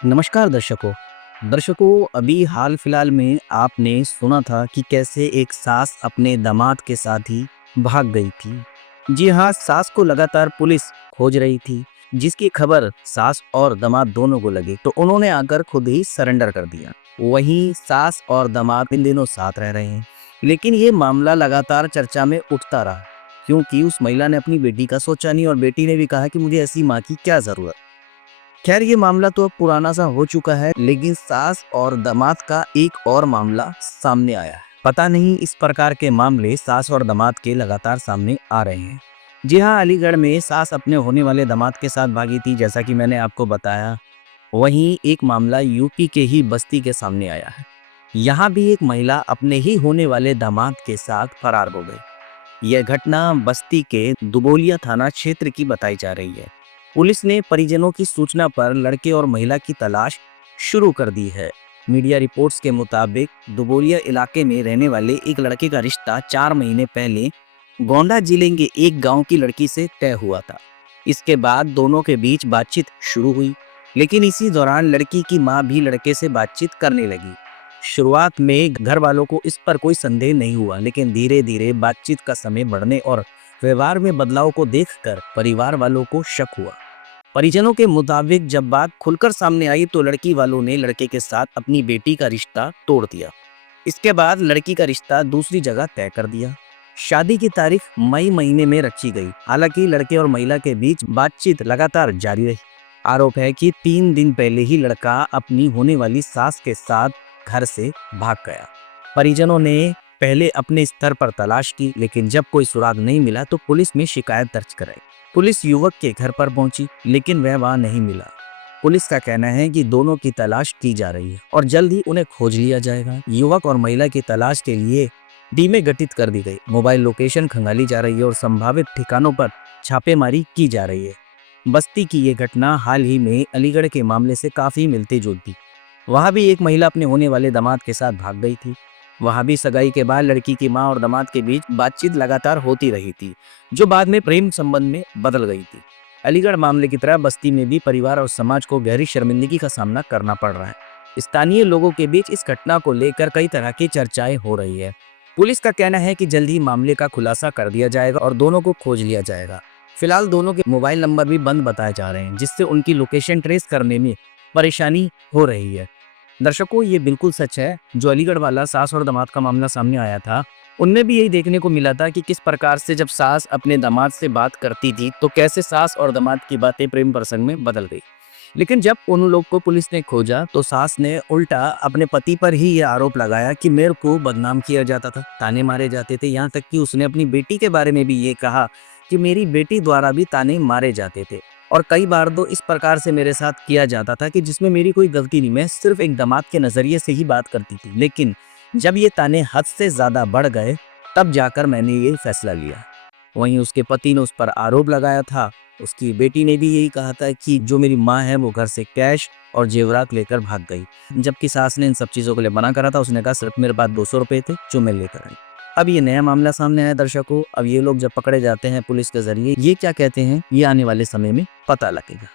नमस्कार दर्शकों। अभी हाल फिलहाल में आपने सुना था कि कैसे एक सास अपने दामाद के साथ ही भाग गई थी। जी हाँ, सास को लगातार पुलिस खोज रही थी, जिसकी खबर सास और दामाद दोनों को लगी तो उन्होंने आकर खुद ही सरेंडर कर दिया। वहीं सास और दामाद इन दिनों साथ रह रहे हैं, लेकिन ये मामला लगातार चर्चा में उठता रहा, क्योंकि उस महिला ने अपनी बेटी का सोचा नहीं और बेटी ने भी कहा कि मुझे ऐसी माँ की क्या जरूरत। खैर, ये मामला तो अब पुराना सा हो चुका है, लेकिन सास और दामाद का एक और मामला सामने आया है। पता नहीं इस प्रकार के मामले सास और दामाद के लगातार सामने आ रहे हैं। जी हाँ, अलीगढ़ में सास अपने होने वाले दामाद के साथ भागी थी, जैसा कि मैंने आपको बताया। वहीं एक मामला यूपी के ही बस्ती के सामने आया है। यहाँ भी एक महिला अपने ही होने वाले दामाद के साथ फरार हो गई। यह घटना बस्ती के दुबोलिया थाना क्षेत्र की बताई जा रही है। पुलिस ने परिजनों की सूचना पर लड़के और महिला की तलाश शुरू कर दी है। मीडिया रिपोर्ट्स के मुताबिक दुबोलिया इलाके में रहने वाले एक लड़के का रिश्ता 4 महीने पहले गोंडा जिले के एक गांव की लड़की से तय हुआ था। इसके बाद दोनों के बीच बातचीत शुरू हुई, लेकिन इसी दौरान लड़की की मां भी लड़के से बातचीत करने लगी। शुरुआत में घर वालों को इस पर कोई संदेह नहीं हुआ, लेकिन धीरे धीरे बातचीत का समय बढ़ने और व्यवहार में बदलाव को देखकर परिवार वालों को शक हुआ। परिजनों के मुताबिक जब बात खुलकर सामने आई तो लड़की वालों ने लड़के के साथ अपनी बेटी का रिश्ता तोड़ दिया। इसके बाद लड़की का रिश्ता दूसरी जगह तय कर दिया। शादी की तारीख मई महीने में रखी गई। हालांकि लड़के और महिला के बीच बातचीत लगातार जारी रही। आरोप है कि 3 दिन पहले ही लड़का अपनी होने वाली सास के साथ घर से भाग गया। परिजनों ने पहले अपने स्तर पर तलाश की, लेकिन जब कोई सुराग नहीं मिला तो पुलिस में शिकायत दर्ज कराई। पुलिस युवक के घर पर पहुंची, लेकिन वह वहां नहीं मिला। पुलिस का कहना है कि दोनों की तलाश की जा रही है और जल्द ही उन्हें खोज लिया जाएगा। युवक और महिला की तलाश के लिए टीमें गठित कर दी गई। मोबाइल लोकेशन खंगाली जा रही है और संभावित ठिकानों पर छापेमारी की जा रही है। बस्ती की ये घटना हाल ही में अलीगढ़ के मामले से काफी मिलती जुलती। वहां भी एक महिला अपने होने वाले दामाद के साथ भाग गई थी। वहां भी सगाई के बाद लड़की की मां और दामाद के बीच बातचीत लगातार होती रही थी, जो बाद में प्रेम संबंध में बदल गई थी। अलीगढ़ मामले की तरह बस्ती में भी परिवार और समाज को गहरी शर्मिंदगी का सामना करना पड़ रहा है। स्थानीय लोगों के बीच इस घटना को लेकर कई तरह की चर्चाएं हो रही है। पुलिस का कहना है कि जल्द ही मामले का खुलासा कर दिया जाएगा और दोनों को खोज लिया जाएगा। फिलहाल दोनों के मोबाइल नंबर भी बंद बताए जा रहे हैं, जिससे उनकी लोकेशन ट्रेस करने में परेशानी हो रही है। दर्शकों, ये बिल्कुल सच है। जो अलीगढ़ वाला सास और दामाद का मामला सामने आया था, उनमें भी यही देखने को मिला था कि किस प्रकार से जब सास अपने दामाद से बात करती थी तो कैसे सास और दामाद की बातें प्रेम प्रसंग में बदल गई। लेकिन जब उन लोग को पुलिस ने खोजा तो सास ने उल्टा अपने पति पर ही ये आरोप लगाया कि मेरे को बदनाम किया जाता था, ताने मारे जाते थे। यहाँ तक कि उसने अपनी बेटी के बारे में भी ये कहा कि मेरी बेटी द्वारा भी ताने मारे जाते थे और कई बार तो इस प्रकार से मेरे साथ किया जाता था कि जिसमें मेरी कोई गलती नहीं, मैं सिर्फ एक दामाद के नजरिए से ही बात करती थी। लेकिन जब ये ताने हद से ज्यादा बढ़ गए, तब जाकर मैंने ये फैसला लिया। वहीं उसके पति ने उस पर आरोप लगाया था। उसकी बेटी ने भी यही कहा था कि जो मेरी माँ है वो घर से कैश और जेवरात लेकर भाग गई, जबकि सास ने इन सब चीजों के लिए मना करा था। उसने कहा सिर्फ मेरे पास 200 रुपए थे जो मैं लेकर आई। अब ये नया मामला सामने आया दर्शकों। अब ये लोग जब पकड़े जाते हैं पुलिस के जरिए, ये क्या कहते हैं ये आने वाले समय में पता लगेगा।